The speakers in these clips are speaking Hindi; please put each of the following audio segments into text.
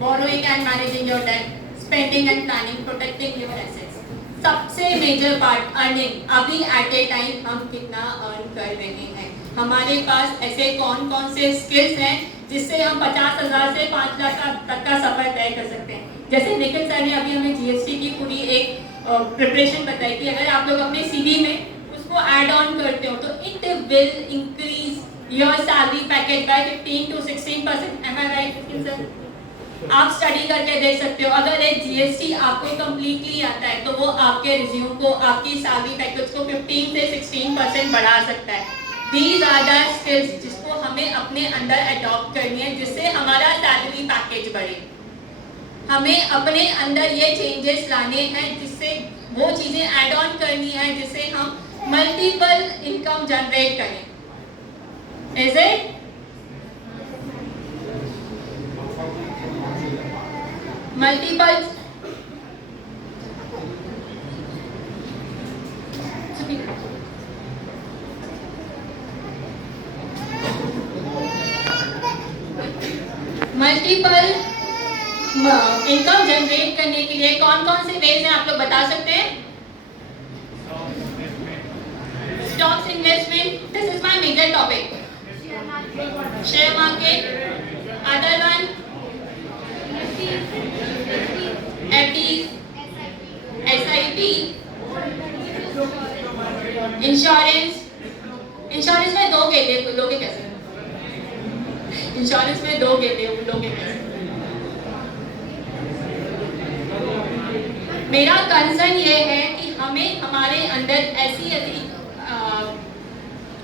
borrowing and managing your debt, spending and planning, protecting your assets. सबसे मेजर पार्ट अर्निंग. अभी एट ए टाइम हम कितना अर्न कर रहे हैं, हमारे पास ऐसे कौन कौन से स्किल्स हैं जिससे हम 50,000 से 5 लाख तक का सफर तय कर सकते हैं. जैसे निखिल सर ने अभी हमें जीएसटी की पूरी एक प्रिपरेशन बताई कि अगर आप लोग अपने सीवी में उसको ऐड ऑन करते हो तो it will increase your salary package by 15 to 16%. Am I right Nikhil sir? आप स्टडी करके देख सकते हो. अगर एक जीएसटी आपको कंप्लीटली आता है तो वो आपके रिज्यूम को, आपकी सैलरी पैकेज को 15 से 16% बढ़ा सकता है. दीज आर द स्किल्स जिसको हमें अपने अंदर अडॉप्ट करनी है जिससे हमारा सैलरी पैकेज बढ़े. हमें अपने अंदर ये चेंजेस लाने हैं जिससे वो चीजें ऐड ऑन करनी है जिससे हम मल्टीपल इनकम जनरेट करें. Is it? Multiple multiple income generate करने के लिए कौन कौन से वेज हैं आप लोग बता सकते हैं? Stocks investment, this is my major topic. Share market, other one FDs, SIP, insurance. Insurance में दो लोगे कैसे? इंश्योरेंस में दो लोगे कैसे? मेरा कंसर्न ये है कि हमें हमारे अंदर ऐसी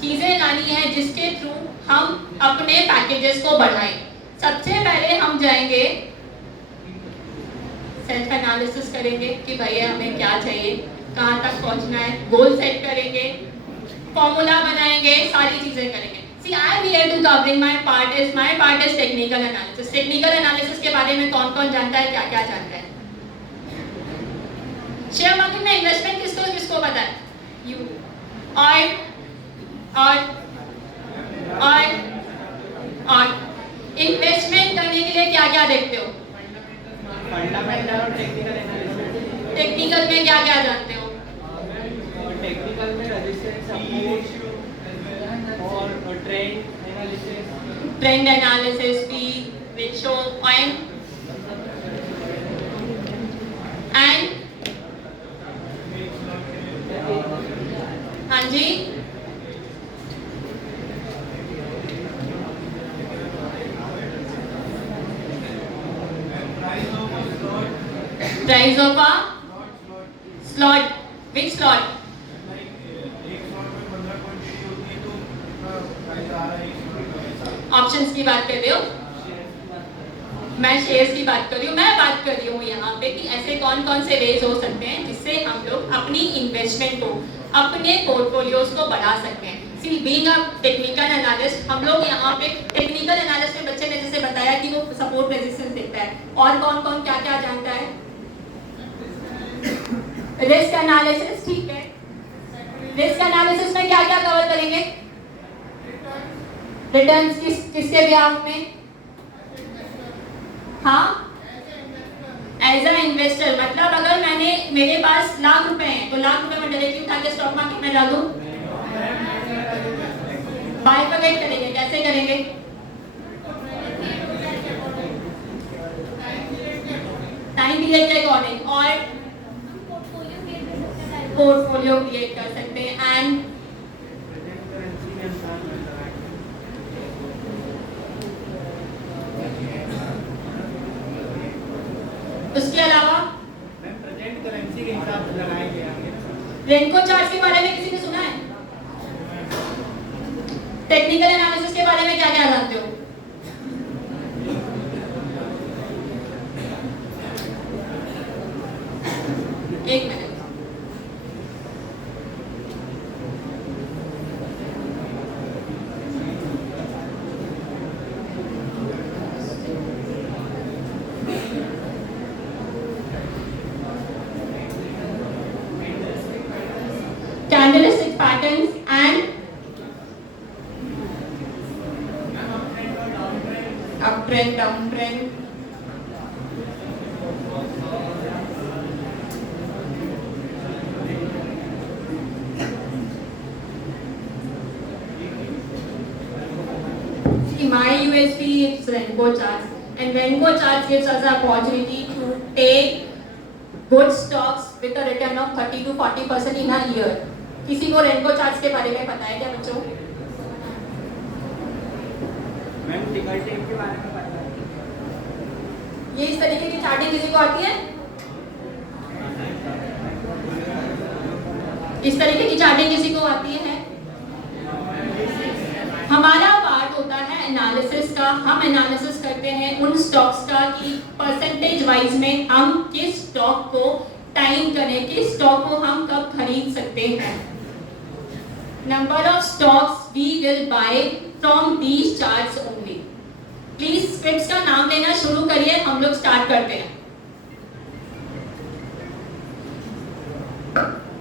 चीजें लानी है जिसके थ्रू हम अपने पैकेजेस को बढ़ाएं. सबसे पहले हम जाएंगे सेल्फ एनालिसिस करेंगे कि भैया हमें क्या चाहिए, कहाँ तक पहुँचना है, गोल सेट करेंगे, फॉर्मूला बनाएंगे, सारी चीजें करेंगे. See, I am here to covering my part is technical analysis. Technical analysis के बारे में कौन कौन जानता है, क्या क्या जानता है? शेयर मार्केट में इन्वेस्टमेंट किसको किसको पता है? यू. और इन्वेस्टमेंट करने के लिए क्या क्या देखते हो? फंडामेंटल और टेक्निकल एनालिसिस. टेक्निकल में क्या क्या जानते हो? टेक्निकल में रेजिस्टेंस, सपोर्ट और trend analysis, P ratio point and हाँ जी price of a slot. Which slot? Options की बात कर रहे हो? मैं शेयर्स की बात कर रही हूँ. मैं बात कर रही हूँ यहाँ पे कि ऐसे कौन कौन से वेज हो सकते हैं जिससे हम लोग अपनी इन्वेस्टमेंट को, अपने पोर्टफोलियोज को बढ़ा सकते हैं. सी बीइंग अ टेक्निकल एनालिस्ट, हम लोग यहाँ पे टेक्निकल एनालिस्ट में बच्चे ने जैसे बताया कि वो सपोर्ट रेजिस्टेंस देखता है. और कौन कौन क्या क्या जानता है? Risk analysis. ठीक है, रिस्क एनालिसिस में क्या क्या कवर करेंगे? रिटर्न्स किसके ब्याज में? हाँ, एज अ इन्वेस्टर मतलब अगर मेरे पास लाख रुपए हैं तो लाख रुपए में डायरेक्टली उठा के स्टॉक मार्केट में डाल दूं. बाइफरकेट करेंगे. कैसे करेंगे? टाइम पीरियड के अकॉर्डिंग और पोर्टफोलियो क्रिएट कर सकते हैं. एंड उसके अलावा प्रेजेंट करेंसी के हिसाब से लगाए गए. रेनको चार्ट के बारे में किसी ने सुना है? टेक्निकल एनालिसिस के बारे में क्या क्या जानते हो? एक minute. candlestick patterns and My USP is Renko charts, and Renko charts gives us the opportunity to take good stocks with a return of 30 to 40% in a year. किसी को Renko charts के बारे में पता है क्या बच्चों? मैम टिकर टेप के बारे में पता है। ये इस तरीके की चार्टिंग किसी को आती है? इस तरीके की चार्टिंग किसी को आती है? हमारा पार्ट होता है एनालिसिस का। हम एनालिसिस करते हैं उन स्टॉक्स का कि परसेंटेज वाइज में हम किस स्टॉक को टाइम करें, किस स्टॉक को हम कब खरीद सकते हैं। Number of stocks we will buy from these charts only. Please scripts का नाम लेना शुरू करिए, हम लोग स्टार्ट करते हैं।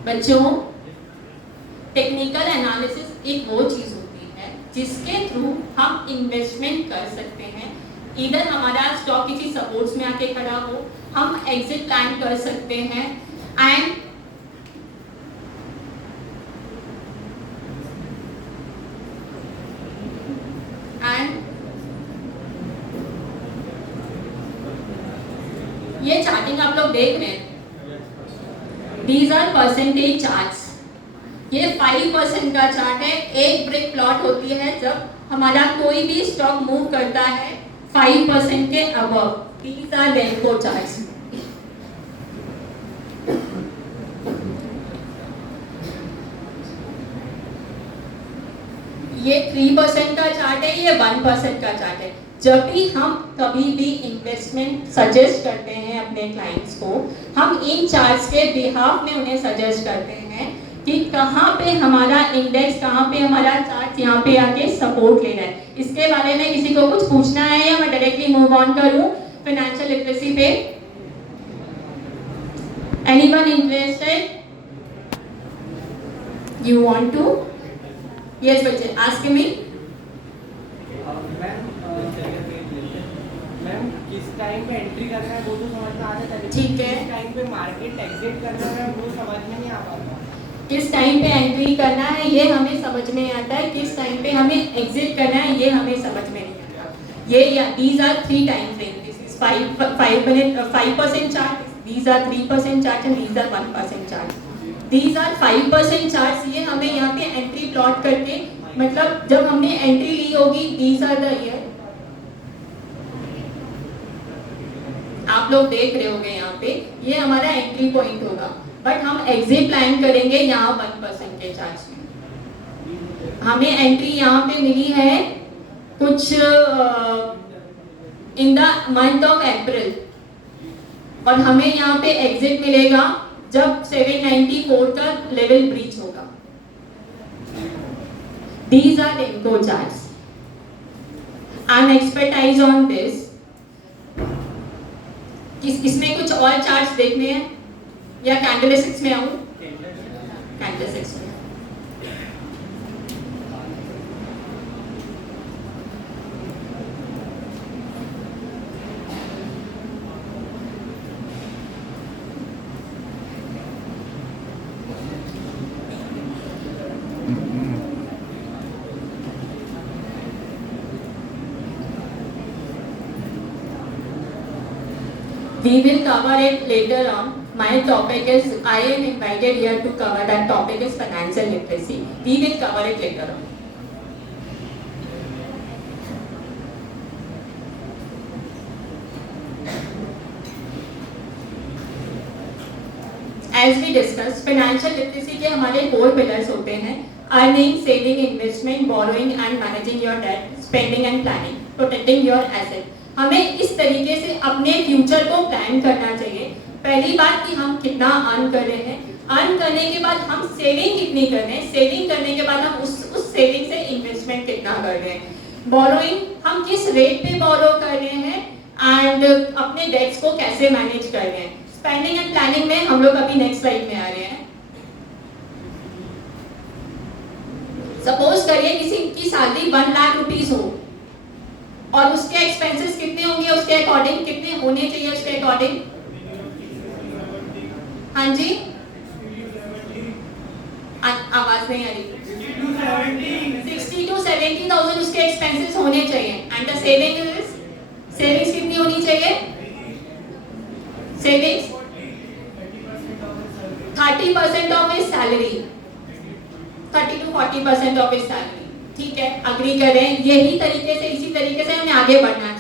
बच्चों, टेक्निकल एनालिसिस एक वो चीज जिसके थ्रू हम इन्वेस्टमेंट कर सकते हैं। इधर हमारा स्टॉक किसी सपोर्ट्स में आके खड़ा हो, हम एग्जिट प्लान कर सकते हैं एंड ये चार्टिंग आप लोग देख रहे हैं, दीज आर परसेंटेज चार्ट्स। ये 5% का चार्ट है। एक ब्रेक प्लॉट होती है जब हमारा कोई भी स्टॉक मूव करता है 5% के above. These are Renko charts. ये 3% का चार्ट है, ये 1% का चार्ट है। जब भी हम कभी भी इन्वेस्टमेंट सजेस्ट करते हैं अपने क्लाइंट्स को, हम इन चार्ट्स के बिहाफ में उन्हें सजेस्ट करते हैं कि कहाँ पे हमारा इंडेक्स, कहाँ पे हमारा चार्ट यहाँ पे आके सपोर्ट ले रहा है। इसके बारे में किसी को कुछ पूछना है या मैं डायरेक्टली मूव ऑन करूँ फाइनेंशियल लिटरेसी पे? Anyone interested? You want to? Yes बच्चे, आस्क मी। मैम किस टाइम पे एंट्री करना है वो तो समझ में आ जाता है, ठीक है। किस टाइम पे मार्केट एग्जिट करना है वो समझ में नहीं आ पाता। किस टाइम पे एंट्री करना है ये हमें समझ में आता है, किस टाइम पे हमें एग्जिट करना है ये हमें समझ में नहीं आता। ये these are 3 time frame. This is 5% chart, these are 3% chart and these are 1% chart. These are 5% charts. ये हमें यहाँ पे एंट्री प्लॉट करके, मतलब जब हमने एंट्री ली होगी, दीज आर द ईयर। आप लोग देख रहे होंगे यहाँ पे, ये हमारा एंट्री पॉइंट होगा, बट हम एग्जिट प्लान करेंगे यहाँ 1% के चार्ज में। हमें एंट्री यहाँ पे मिली है कुछ in the month of April, और हमें यहाँ पे एग्जिट मिलेगा जब 794 का लेवल ब्रीच होगा। These are Renko charts. I'm expertise on this. इसमें कुछ और चार्ट्स देखने हैं या कैंडलस्टिक्स में आऊं? कैंडलस्टिक्स में। We will cover it later on. My topic is, I am invited here to cover that topic is financial literacy. We will cover it later on. As we discussed, financial literacy के हमारे 4 pillars होते हैं: earning, saving, investment, borrowing and managing your debt, spending and planning, protecting your asset. हमें इस तरीके से अपने फ्यूचर को प्लान करना चाहिए। पहली बात कि हम कितना अर्न कर रहे हैं, अर्न करने के बाद हम सेविंग कितनी कर रहे हैं, सेविंग करने के बाद हम उस सेविंग से इन्वेस्टमेंट कितना कर रहे हैं, बोरोइंग हम किस रेट पे बोरो कर रहे हैं, एंड अपने डेट्स को कैसे मैनेज कर रहे हैं। स्पेंडिंग एंड प्लानिंग में हम लोग अभी नेक्स्ट स्लाइड में आ रहे हैं। सपोज करिए किसी की सैलरी 1 लाख रुपीस हो और उसके एक्सपेंसेस कितने होंगे, उसके अकॉर्डिंग कितने होने चाहिए, उसके अकॉर्डिंग हाँ जी, आवाज नहीं आ रही। 60 to 70,000 उसके एक्सपेंसेस होने चाहिए एंड द सेविंग्स कितनी होनी चाहिए? Savings 30% of his salary, 30 to 40% of his salary. ठीक है, अग्री करें, यही तरीके से, इसी तरीके से हमें आगे बढ़ना है।